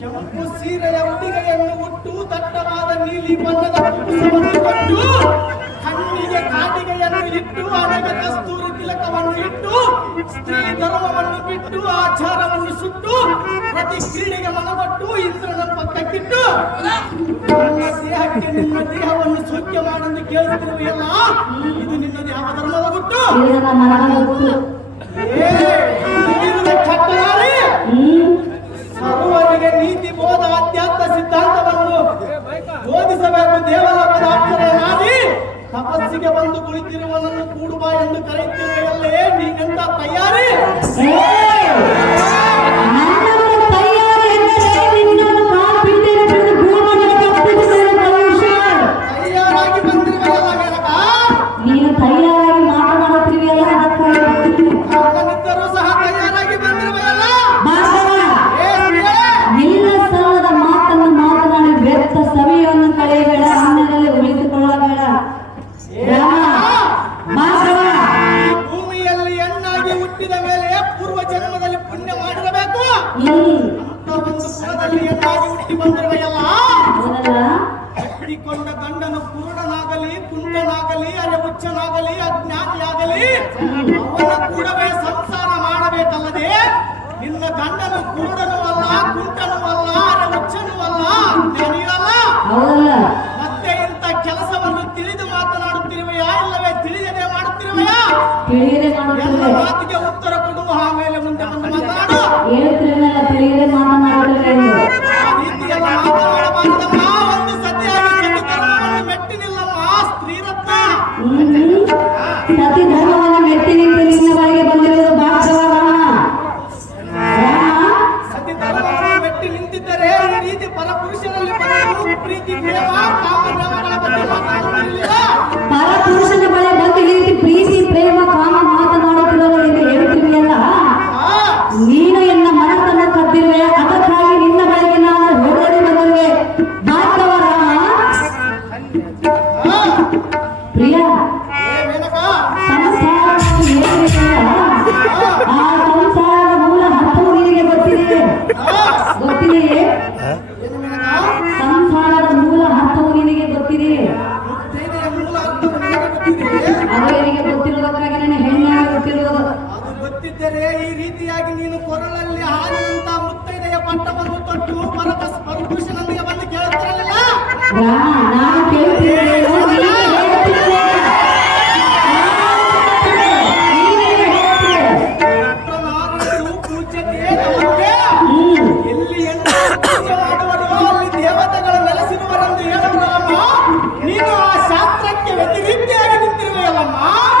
ಕೆಂಪು ಸೀರೆಯ ಉಡಿಗೆಯನ್ನು ಉಟ್ಟು ದಟ್ಟವಾದ ನೀಲಿ ಬಣ್ಣದ ಕುಂಕುಮವನ್ನು ಕಣ್ಣಿಗೆ ಕಾಟಿಗೆಯನ್ನು ಇಟ್ಟು ಹಣೆಗೆ ಕಸ್ತೂರಿ ತಿಲಕವನ್ನು ಇಟ್ಟು ಸ್ತ್ರೀ ಧರ್ಮವನ್ನು ಬಿಟ್ಟು ಆಚಾರವನ್ನು ಸುಟ್ಟು ಪ್ರತಿ ಕ್ರೀಡೆಗೆ ಮನಗೊಟ್ಟು ಇಂದ್ರನ ಪಕ್ಕಕ್ಕಿಟ್ಟು ನನ್ನ ದೇಹಕ್ಕೆ ನಿನ್ನ ದೇಹವನ್ನು ಸೌಖ್ಯ ಮಾಡಲು ಕೇಳುತ್ತಿರುವೆಯಲ್ಲ ಇದು ನಿನ್ನ ಯಾವ ಧರ್ಮದ ಬಿಟ್ಟು ಏ ಬಿದ್ದಿರುವುದನ್ನು ಕೂಡುವ ಎಂದು ಕರೆಯುತ್ತಿರುವಲ್ಲೇ ನೀಗಂತ ನೀನೆಂತ ತಯಾರಿ? ಪೂರ್ವ ಜನ್ಮದಲ್ಲಿ ಪುಣ್ಯ ಮಾಡಿರಬೇಕು. ಅಂತ ಹುಟ್ಟಿ ಗಂಡನು ಪೂರ್ಣನಾಗಲಿ ಕುಂಡನಾಗಲಿ ಅರೆ ಉಚ್ಚನಾಗಲಿ ಅಜ್ಞಾನಿಯಾಗಲಿ ಅವನ ಪರಪುರುಷನ ಬಳಿ ಬಂದು ಈ ರೀತಿ ಪ್ರೀತಿ ಪ್ರೇಮ ಕಾಮ ಮಾತನಾಡುತ್ತಿರುವಾಗ ಹೇಳ್ತೀವಿ ಅಲ್ಲ ನೀನು ಎನ್ನ ಮನಸ್ಸನ್ನು ಕದ್ದಿರುವೆ ಅದಕ್ಕಾಗಿ ನಿನ್ನ ಬಳಿಗೆ ನಾನು ಹೋಗದೆ ಬಂದಿರುವೆ ಭಾರತವ ಪ್ರಿಯ! ಆ! ಸಂಸಾರದ ಮೂಲ ಹತ್ತು ನಿನಗೆ ಗೊತ್ತಿದೆ ಗೊತ್ತಿದೆಯೇ?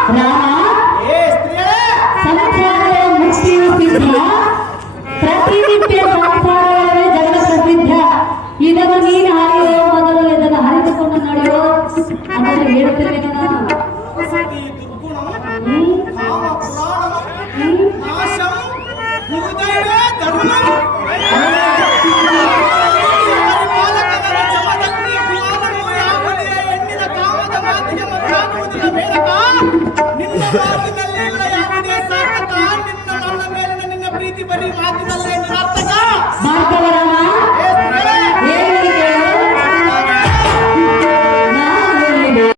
Não, não. ನಿನ್ನ ಯಾವುದೇ ಸಾರ್ಥಕ ನಿನ್ನ ನನ್ನ ಮೇಲೆ ನಿನ್ನ ಪ್ರೀತಿ ಬರೀ ಮಾತಿನಲ್ಲೇ